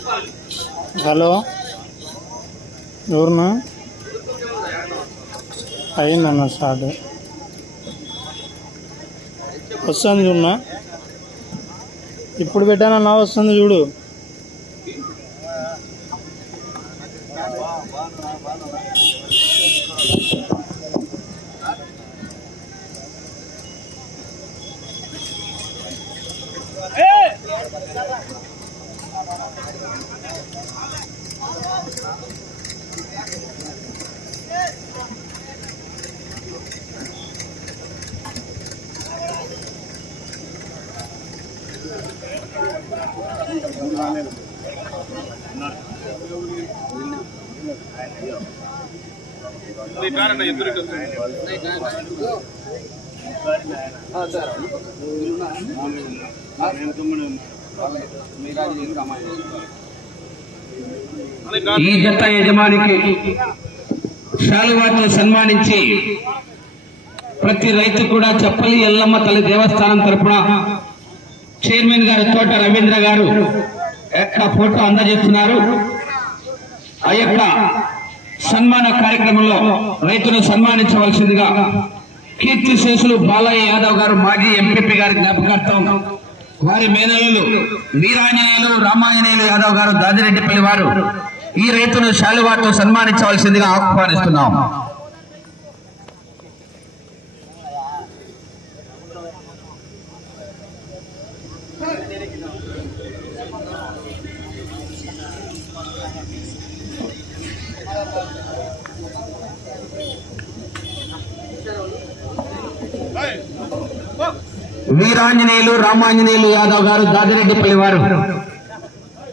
Hello ఎవరున్నా? అయిందన్న start వస్తుంది చూడన్నా ఇప్పుడు పెట్టానన్నా వస్తుంది చూడు. ఈ జత యజమానికి శాలువాతో సన్మానించి ప్రతి రైతు కూడా చెప్పలి ఎల్లమ్మ తల్లి దేవస్థానం తరపున చైర్మన్ గారు తోట రవీంద్ర గారు యొక్క ఫోటో అందజేస్తున్నారు? ఆ యొక్క సన్మాన కార్యక్రమంలో రైతును సన్మానించవలసిందిగా కీర్తి శేషులు బాలయ్య యాదవ్ గారు మాజీ ఎంపీపీ గారి జ్ఞాపకార్థం వారి మేనల్లు వీరాంజనేయులు రామాంజనేయులు యాదవ్ గారు దాదిరెడ్డిపల్లి వారు ఈ రైతును శాలువాతో సన్మానించవలసిందిగా ఆహ్వానిస్తున్నాం. వీరాంజనేయులు రామాంజనేయులు యాదవ్ గారు దాదిరెడ్డిపల్లి వారు.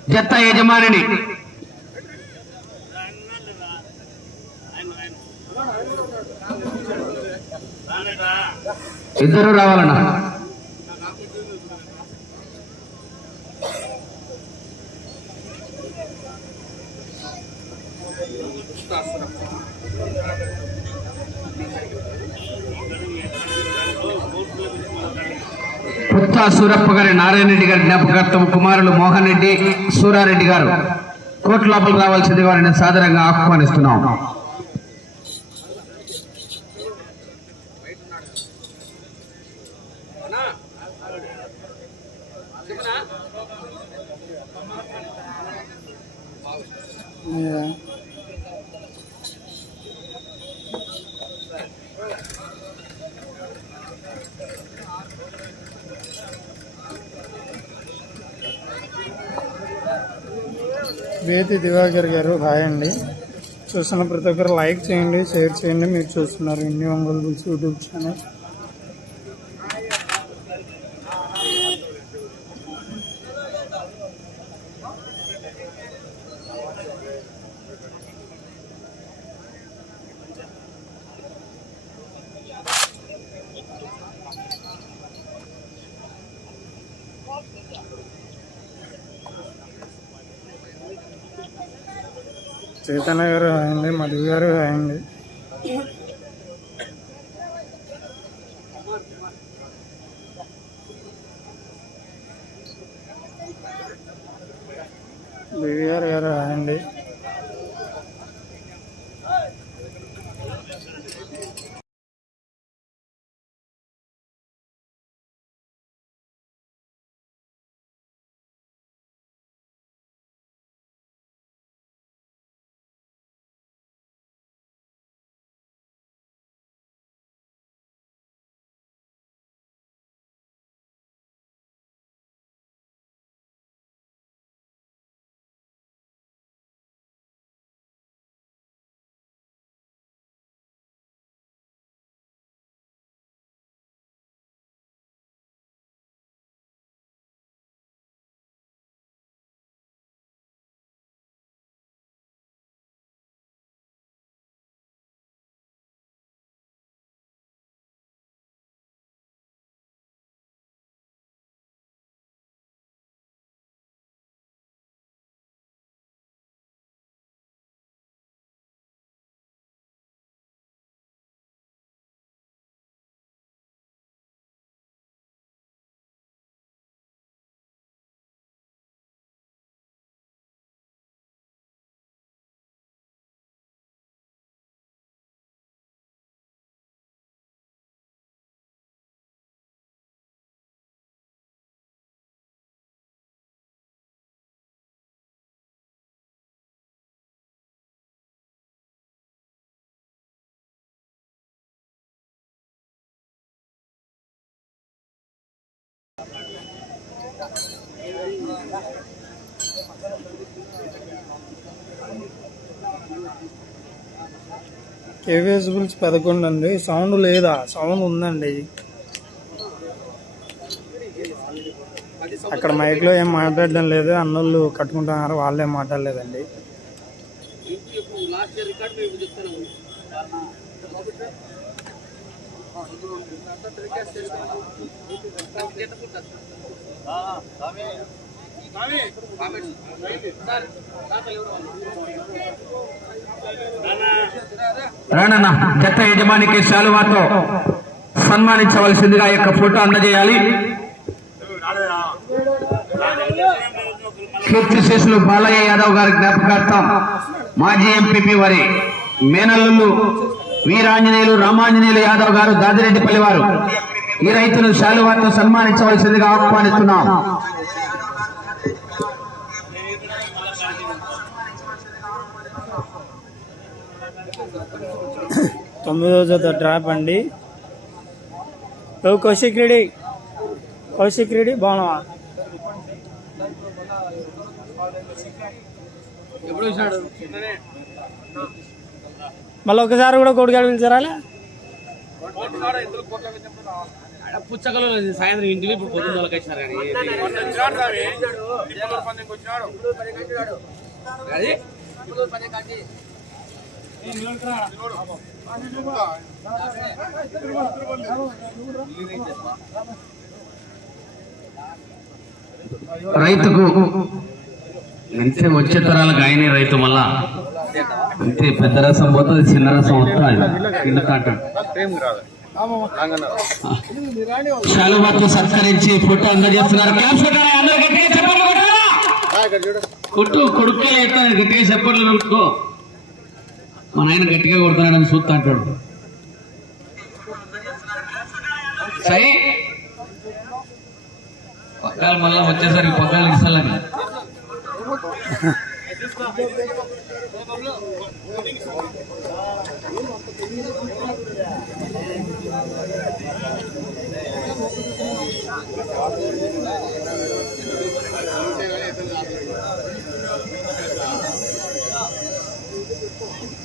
జత్త యజమానిని. ఇద్దరు రావాలన్నా. గుత్తా సూరప్ప గారి నారాయణ రెడ్డి గారి జ్ఞాపకార్థం కుమారులు మోహన్ రెడ్డి సూరారెడ్డి గారు కోర్టు లోపల రావాల్సింది వారిని సాధారణంగా ఆహ్వానిస్తున్నాం Yeah. వేతి దివాకర్ గారు హాయ్ అండి. చూస్తున్న ప్రతి ఒక్కరు లైక్ చేయండి షేర్ చేయండి. మీరు చూస్తున్నారు ఇన్ని ఒంగోలు యూట్యూబ్ ఛానల్ చైతన్య గారు హాయ్ అండి మధు గారు హాయ్ అండి దివ్యార్ గారు అండి కేవీఎస్ పదకొండు అండి. సౌండ్ లేదా? సౌండ్ ఉందండి. అక్కడ మైక్లో ఏం మాట్లాడడం లేదు. అన్నోళ్ళు కట్టుకుంటున్నారు. వాళ్ళేం మాట్లాడలేదండి. రానన్న జత యజమానికి శాలువాతో సన్మానించవలసిందిగా యొక్క ఫోటో అందజేయాలి. కీర్తి శేషులు బాలయ్య యాదవ్ గారి జ్ఞాపకార్థం మాజీ ఎంపీపీ వారి మేనల్లు వీరాంజనేయులు రామాంజనేయులు యాదవ్ గారు దాదిరెడ్డిపల్లి వారు. ఈ రైతును శాలువాతో సన్మానించవలసిందిగా ఆహ్వానిస్తున్నాం. తొమ్మిదో జత డ్రాప్ అండి. ఓ కౌశిక్ రెడ్డి. కౌశిక్ రెడ్డి బాగున్నావా? మళ్ళీ ఒకసారి కూడా కొడుకాడు పిలిచారా? పుచ్చకలు సాయంత్రం ఇంటికి ఇప్పుడు పొద్దున్న వాళ్ళకి వచ్చినారు కానీ రైతుకు అంతే వచ్చే తరాలకు ఆయనే రైతు మళ్ళా? అంతే పెద్ద రసం పోతుంది చిన్న రసం వస్తుంది. కింద కాంటాడు చాలా శాలువాతో సత్కరించి ఫోటో అందజేస్తున్నారు. కొట్టు కొడుకే ఎత్తాను గట్టిగా చెప్పట్లు కొట్టుకో. మా నాయన గట్టిగా కొడుతున్నాడని చూస్తా అంటాడు. సై. పక్కలు మళ్ళా వచ్చేసరికి పక్కాలు ఇస్తాలని.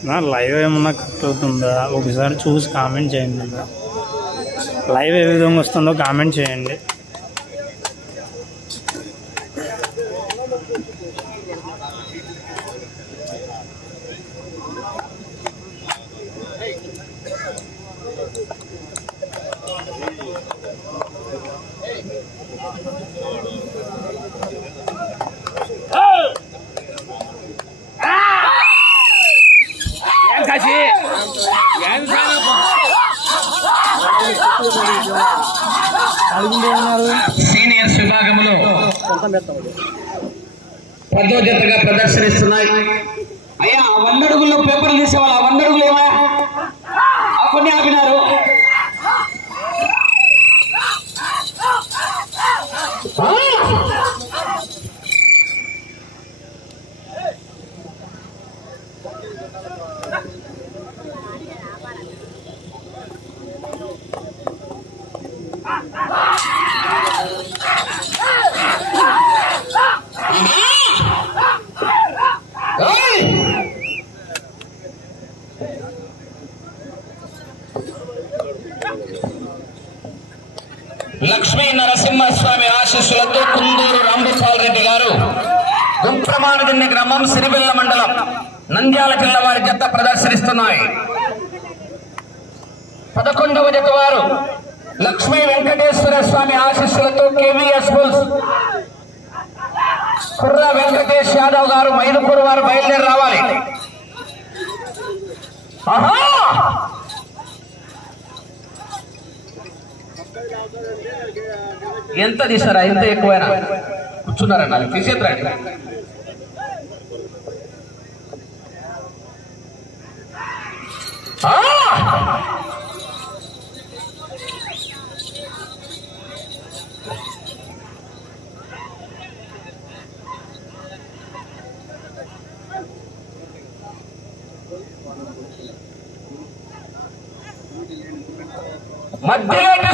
నా లైవ్ ఏమన్నా కట్ అవుతుందా? ఒకసారి చూసి కామెంట్ చేయండి. లైవ్ ఏ విధంగా వస్తుందో కామెంట్ చేయండి ఏం కాశీ ఏం సీనియర్స్ విభాగంలో పదో జతగా ప్రదర్శనిస్తున్నాయి లక్ష్మీ నరసింహస్వామి ఆశీస్సులతో కుందూరు రాంభూపాల్ రెడ్డి గారు గుప్రమానదిండి గ్రామం సిరిబెల్ల మండలం నంద్యాల జిల్లా వారి జత ప్రదర్శనిస్తున్నాయి. పదకొండవ జత వారు లక్ష్మీ వెంకటేశ్వర స్వామి ఆశీస్సులతో కేవీఎస్ బుల్స్ కుర్ర వెంకటేష్ యాదవ్ గారు మైదుకూరు వారు బయలుదేరి రావాలి. ఆహా! ఎంత తీసారా ఎంత ఎక్కువైనా? కూర్చున్నారా నాకు తీసేద్దరండి. ఆ!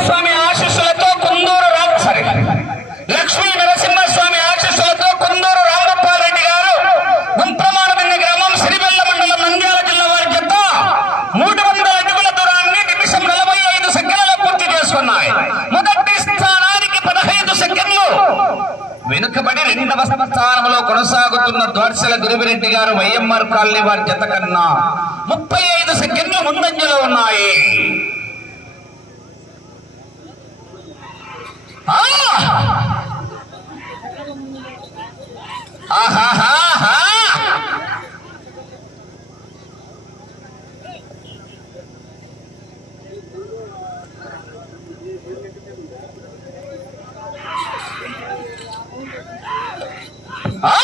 స్వామి ఆశీస్సులతో కుందూరు రామ్ సరే లక్ష్మీ నరసింహ స్థానంలో కొనసాగుతున్న ద్వార్సల గురువిరెడ్డి గారు వైఎంఆర్ కాలనీ వారి జత కన్నా ముప్పై ఐదు సెకండ్లు ముందంజలో ఉన్నాయి ఆ! ఆహాహాహా! ఆ!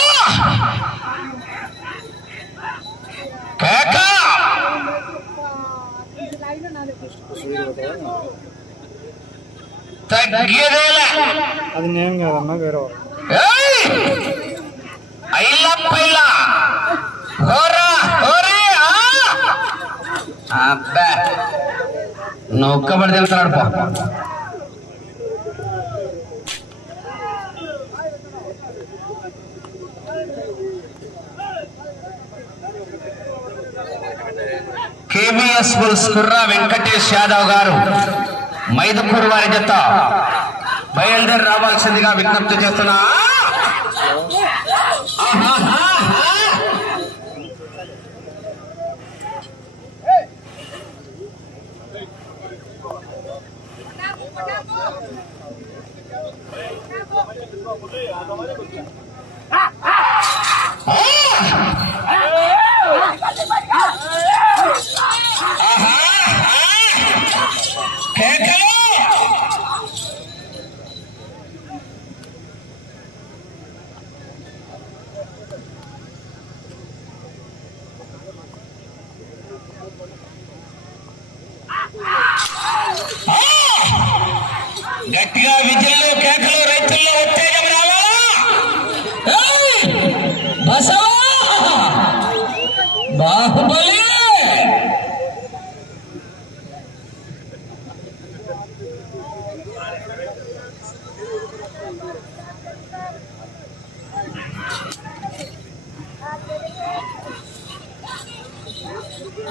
కేక! తగ్గేదేలే అది నేను కాదన్నా వేరే! ఐలా పైలా హోరా హోరే! అబ్బా. నువ్వు ఒక్కబడి తెలుస్తున్నాడు పో కేవీఎస్ బుల్స్ కుర్రా వెంకటేష్ యాదవ్ గారు. మైదపూర్ వారి జత బయలుదేరి రావాల్సిందిగా విజ్ఞప్తి చేస్తున్నా.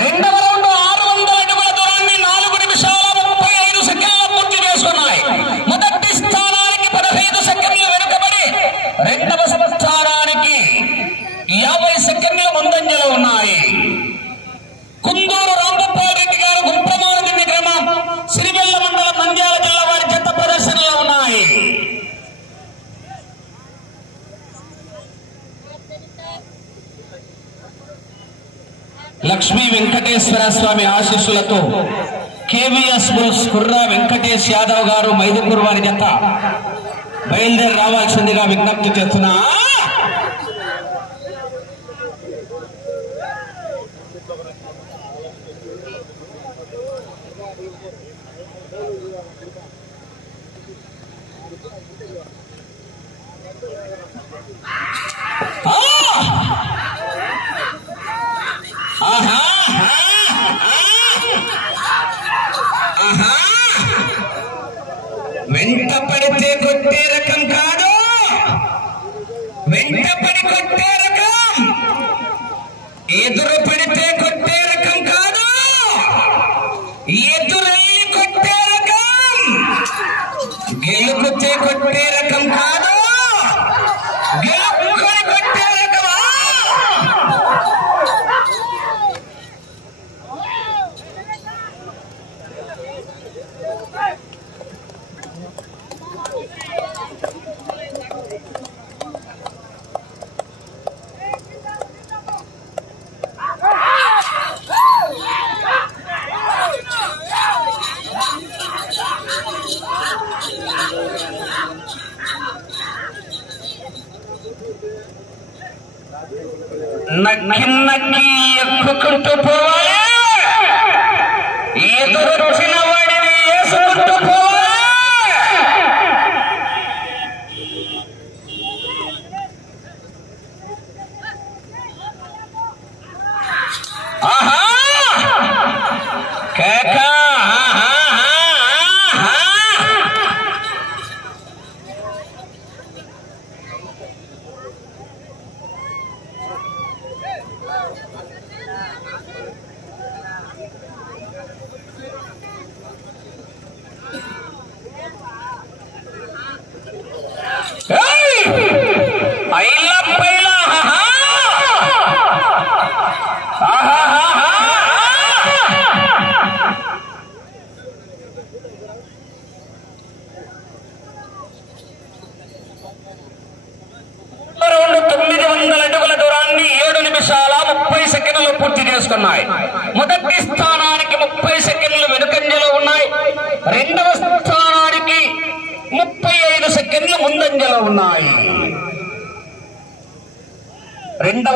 రెండవ రౌండ్ ఆరు వందల అడుగుల దూరాన్ని నాలుగు నిమిషాల ముప్పై ఐదు సెకండ్ల పూర్తి చేసుకున్నాయి మొదటి స్థానానికి పదహైదు సెకండ్లు వెనుకబడి రెండవ స్థానానికి యాభై సెకండ్ల ముందంజలో ఉన్నాయి కుందూరు రాంగోపాల్ రెడ్డి గారు గుంప్రమానదిని గ్రామం సిరివెల్ల మండలం నంద్యాల జిల్లా వారి జత ప్రదర్శనలో ఉన్నాయి లక్ష్మీ వెంకటేశ్వర స్వామి ఆశీస్సులతో కేవీఎస్ బుల్స్ కుర్రా వెంకటేష్ యాదవ్ గారు మైదుపూర్ వారి జత బయలుదేరి రావాల్సిందిగా విజ్ఞప్తి చేస్తున్నా.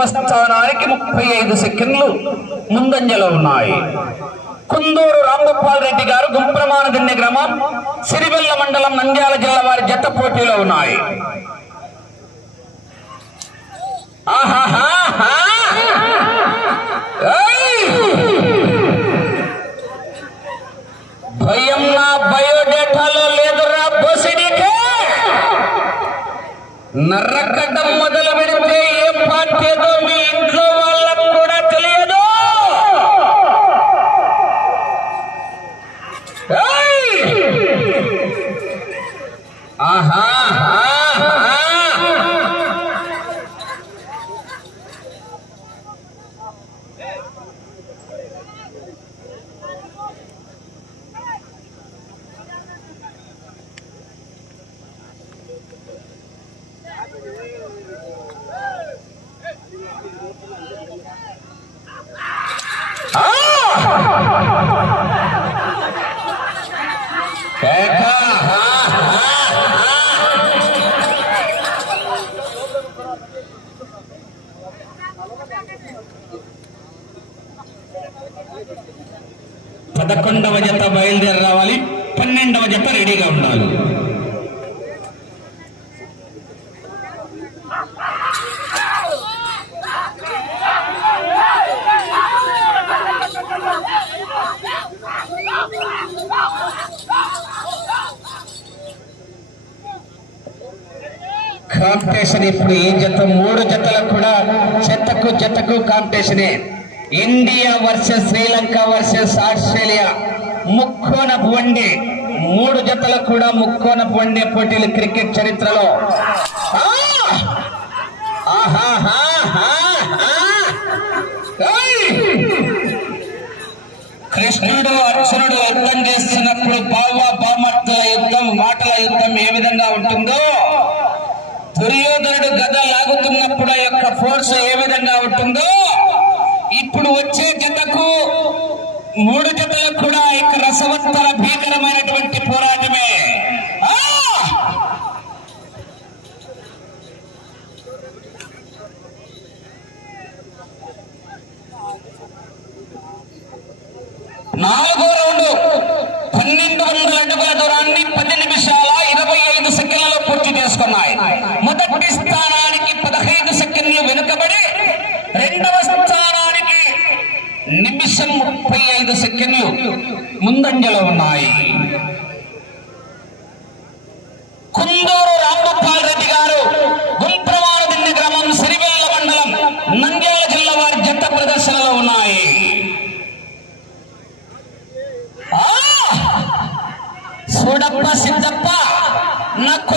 ప్రస్థానానికి స్థానానికి ముప్పై ఐదు సెకండ్లు ముందంజలో ఉన్నాయి. కుందూరు రాంగోపాల్ రెడ్డి గారు గుంప్రమానదిన్నె గ్రామం సిరివెల్ల మండలం నంద్యాల జిల్లా వారి జత పోటీలో ఉన్నాయి ఆహాహాహా! ఏయ్! భయం నా బయోడేటాలో లేదురా బొసిడికే నర్రకడ్డం మొదలు పెడితే ఏ పార్టీ ఏదో మీ ఇంట్లో వాళ్ళకు కూడా తెలియదు ఏయ్! ఆహా ఆహా! ఆ! కేక! హా, హా, పదకొండవ జత బయలుదేరి రావాలి. పన్నెండవ జత రెడీగా ఉండాలి. కాంపిటీషన్ ఇప్పుడు ఈ జత మూడు జతలకు కూడా జతకు జతకు కాంపిటీషనే. India versus Sri Lanka versus Australia ముక్కోనపు one day మూడు జతలు కూడా ముక్కోనపు వన్డే పోటీలు క్రికెట్ చరిత్రలో. కృష్ణుడు అర్జునుడు యుద్ధం చేస్తున్నప్పుడు బావ బామర్తుల యుద్ధం మాటల యుద్ధం ఏ విధంగా ఉంటుందో? దుర్యోధనుడు గద లాగుతున్నప్పుడు యొక్క ఫోర్స్ ఏ విధంగా ఉంటుందో? ఇప్పుడు వచ్చే జతకు మూడు జతలకు కూడా ఇక రసవంతర భీకరమైనటువంటి పోరాటమే. నాలుగో రౌండ్ పన్నెండు వందల అడుగుల దూరాన్ని పది నిమిషాల ఇరవై ఐదు సెకండ్లలో పూర్తి చేసుకున్నాయి. మొదటి నిమిషం ముప్పై ఐదు సెకండ్లు ముందంజలో ఉన్నాయి. కుందూరు రాంగోపాల్ రెడ్డి గారు గుంప్రమాణదిండి గ్రామం సిరివేల మండలం నంద్యాల జిల్లా వారి జట్ట ప్రదర్శనలో ఉన్నాయి. సూడప్ప చూడప్ప సిద్ధప్ప నాకు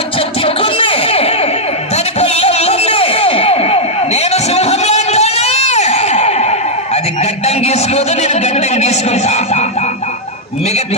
മികച്ച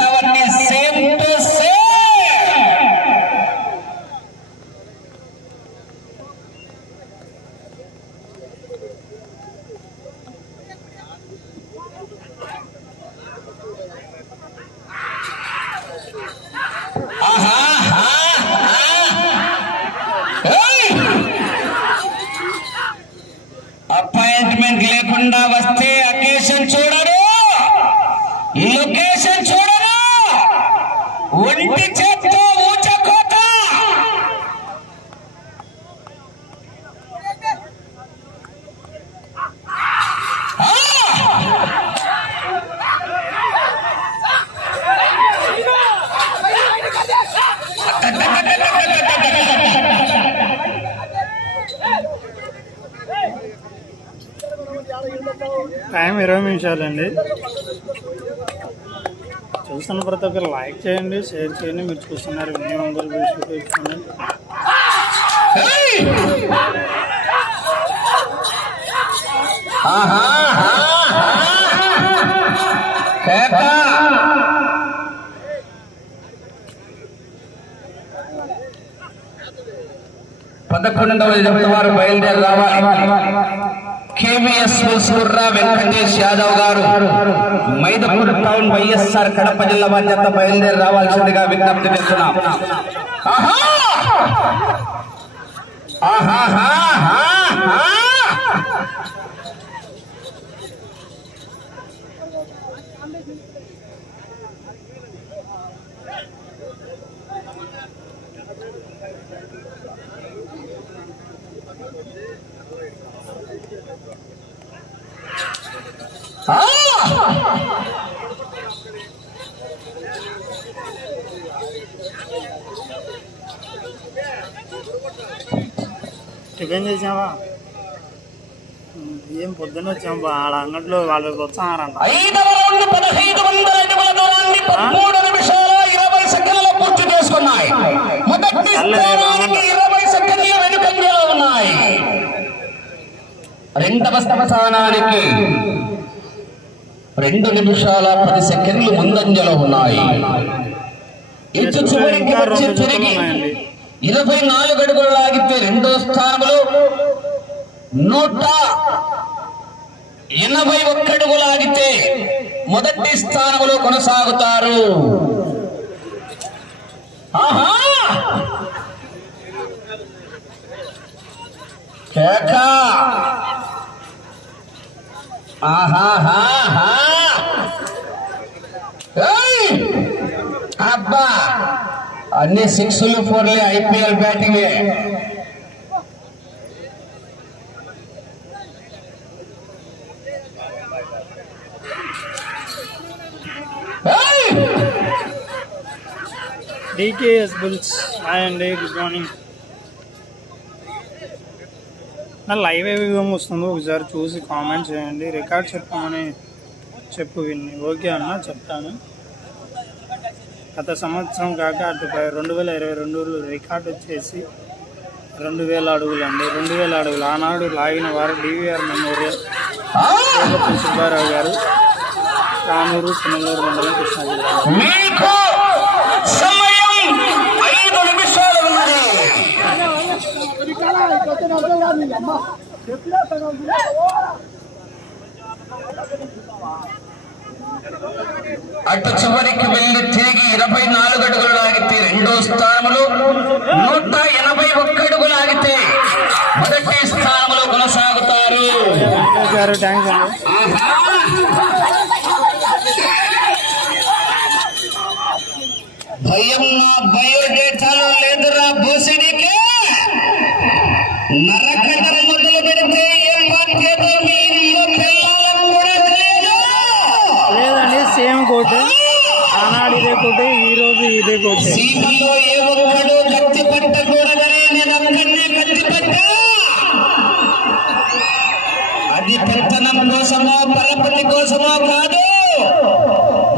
ఇరవై నిమిషాలండి చూస్తున్న ప్రతి ఒక్కరు లైక్ చేయండి షేర్ చేయండి. మీరు చూస్తున్నారు విని ఒంగోలు బీచ్ పదకొండవ వారు బయలుదేరి రావాలి కేవీఎస్ ముస్కుర్రా వెంకటేష్ యాదవ్ గారు మైదపూర్ టౌన్ వైఎస్ఆర్ కడప జిల్లా బాధ్యత బయలుదేరి రావాల్సిందిగా విజ్ఞప్తి చేస్తున్నాం ఆహా! ఆహాహాహాహా! చేసావా? ఏం పొద్దున్న వచ్చాం ఆడ అంగట్లో వాళ్ళు ఉన్నాయి. రెండవ స్థానానికి రెండు నిమిషాల పది సెకండ్లు ముందంజలో ఉన్నాయి. ఇటు చివరికి వచ్చి తిరిగి ఇరవై నాలుగు అడుగులు లాగితే రెండో స్థానంలో నూట ఎనభై ఒక్క లాగితే మొదటి స్థానంలో కొనసాగుతారు. ఆహా! కేక! అబ్బా! అన్ని సిక్స్లు ఫోర్లే ఐపీఎల్ బ్యాటింగే. డికేఎస్ బుల్స్ హాయ్ అండి గుడ్ మార్నింగ్ నా లైవ్ ఏ విధంగా వస్తుందో ఒకసారి చూసి కామెంట్ చేయండి. రికార్డ్ చెప్పమని చెప్పు విన్ని. ఓకే అన్న చెప్తాను. గత సంవత్సరం కాక అటుపై రెండు వేల ఇరవై రెండులో రికార్డ్ వచ్చేసి రెండు వేల అడుగులు అండి. రెండు వేల అడుగులు. ఆనాడు లాగిన వారు డివిఆర్ మెమోరియల్ సుబ్బారావు గారు కానూరు చిన్నలూరు మండలం కృష్ణా జిల్లా అటు చివరికి వెళ్ళి తిరిగి ఇరవై నాలుగు అడుగులు లాగితే రెండో స్థానంలో నూట ఎనభై ఒక్క అడుగు లాగితే మొదటి స్థానంలో కొనసాగుతారు. భయం నా బయోడేటాలో లేదురా భూసిడికి నరక మొదలు పెడితే ఏం వాక్యతో మీ ఇల్లు పిల్లలకు కూడా తెలియదు లేదండి సేమ్ కోట్ ఆనాడు ఇదే కోట్ ఈ రోజు ఇదే కోట్ సీమలో ఏ ఒక్కడు కత్తి పట్టకూడదని నేను అక్కడనే కత్తి పట్టా అది పెత్తనం కోసమో పరపతి కోసమో కాదు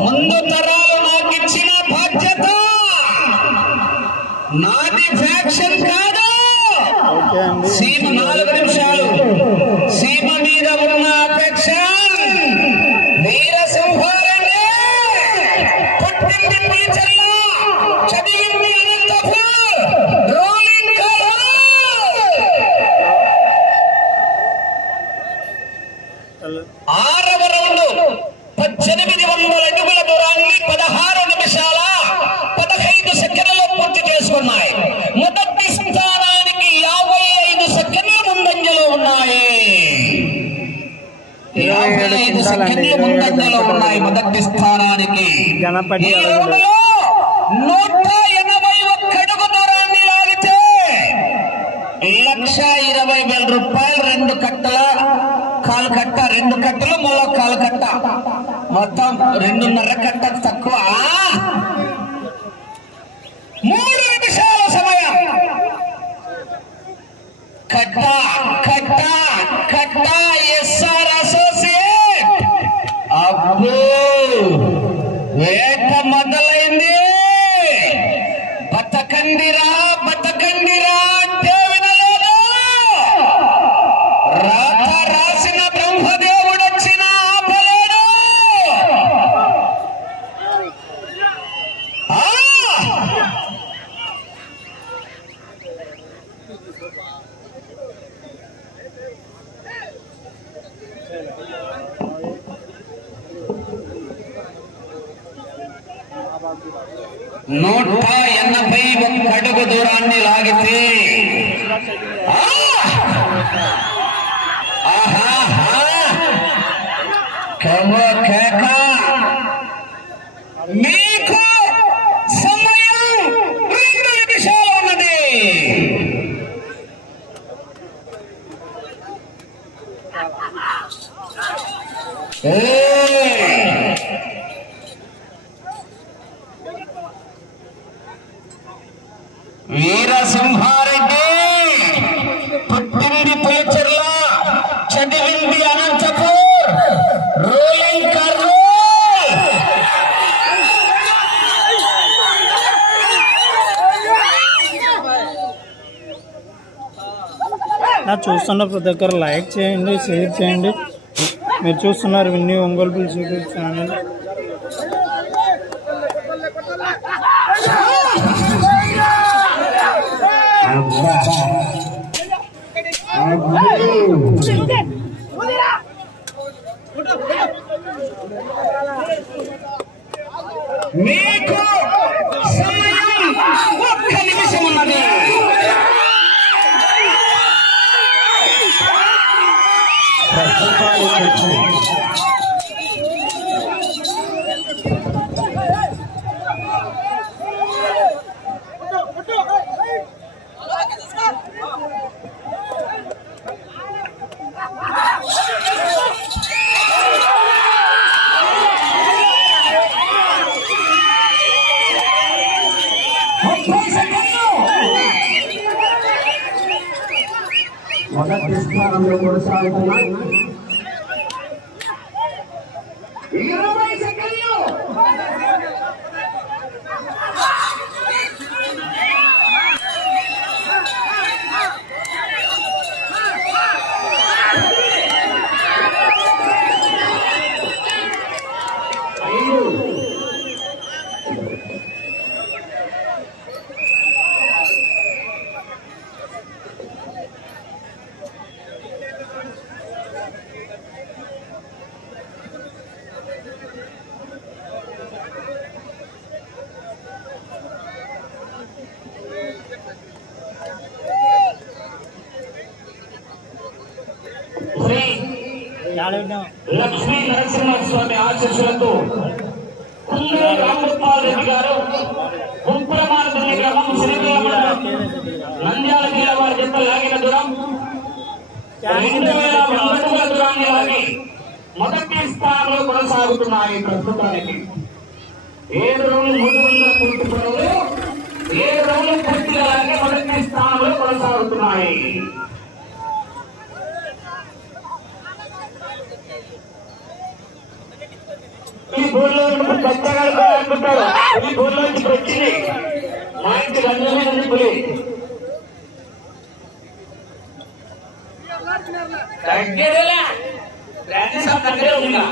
ముందు తరాలు నాకు ఇచ్చిన బాధ్యత నాది ఫ్యాక్షన్ కాదు ఓకే అండి సీమ నాలుగు నిమిషాలు సీమ మీద ఉన్న అఫెక్షన్ వీర సింహారెడ్డి పుట్టింది టీచర్ల చదివింది అనంతపూర్ రోలింగ్ హలో. ఆరవ రౌండ్ పద్దెనిమిది వందల అడుగుల దూరాన్ని పదహారు నిమిషాల పదహైదు సెకండ్లలో పూర్తి చేసుకున్నాయి మొదటి స్థానానికి యాభై ఐదు సెకండ్ల ముందంజలో ఉన్నాయి ఇరవై యాభై ఏడు ఐదు కింటాలండి, సెకండ్ల ఇరవై ఏడు ముందంజలో గంటలు. ఉన్నాయి మొదటి స్థానానికి. గణపతి నూట ఎనభై ఒక్క అడుగు దూరాన్ని లాగితే లక్ష ఇరవై వేల రూపాయలు రెండు కట్టల కాలు కట్ట రెండు కట్టలు మళ్ళీ కాలు కట్ట. మొత్తం రెండున్నర కట్ట తక్కువ మూడు నిమిషాల సమయం కట్ట కట్ట కట్ట ఎస్ఆర్ అసోసియేట్ అబ్బో వేట మొదలైంది బతకండిరా బతకండిరా అంటే వినలేదు రాత రాసిన బ్రహ్మదేవుడు వచ్చిన ఆపలేడు ఆ! నూట ఎనభై ఒక్క అడుగు దూరాన్ని లాగితే ఆ! ఆహాహా! కవ్వ కేక! మీకు సమయం రెండు నిమిషాలు ఉన్నది ఏయ్! వీరసింహారెడ్డి పుట్టింది పులిచెర్ల చదివింది అనంతపూర్ రూలింగ్ కర్నూల్ నా చూస్తున్న ప్రతి ఒక్కరు లైక్ చేయండి షేర్ చేయండి. మీరు చూస్తున్నారు విన్నీ ఒంగోలు పిల్స్ యూట్యూబ్ ఛానల్. మీకు Gracias. లక్ష్మీ నరసింహస్వామి ఆశీస్సులతో కుల్లే రామగోపాల్ రెడ్డి గారు గుంపురమార్గని గ్రామం శ్రీకాకుళం నంద్యాల జిల్లా వారి జత లాగిన దూరం. రెండు వేల వందల దూరాన్ని లాగి మొదటి స్థానంలో కొనసాగుతున్నాయి ప్రస్తుతానికి. ఏడు రోజులు మూడు వందల పూర్తి పనులు ఏడు రోజులు పూర్తిగా లాగి మొదటి స్థానంలో కొనసాగుతున్నాయి. ఈ ఊర్లో కొత్తగా అనుకుంటారు ఈ ఊర్లో నుంచి వచ్చింది మా ఇంటి రంజనే పులి దగ్గరలా. బ్రాండ్ షాప్ ఉందా?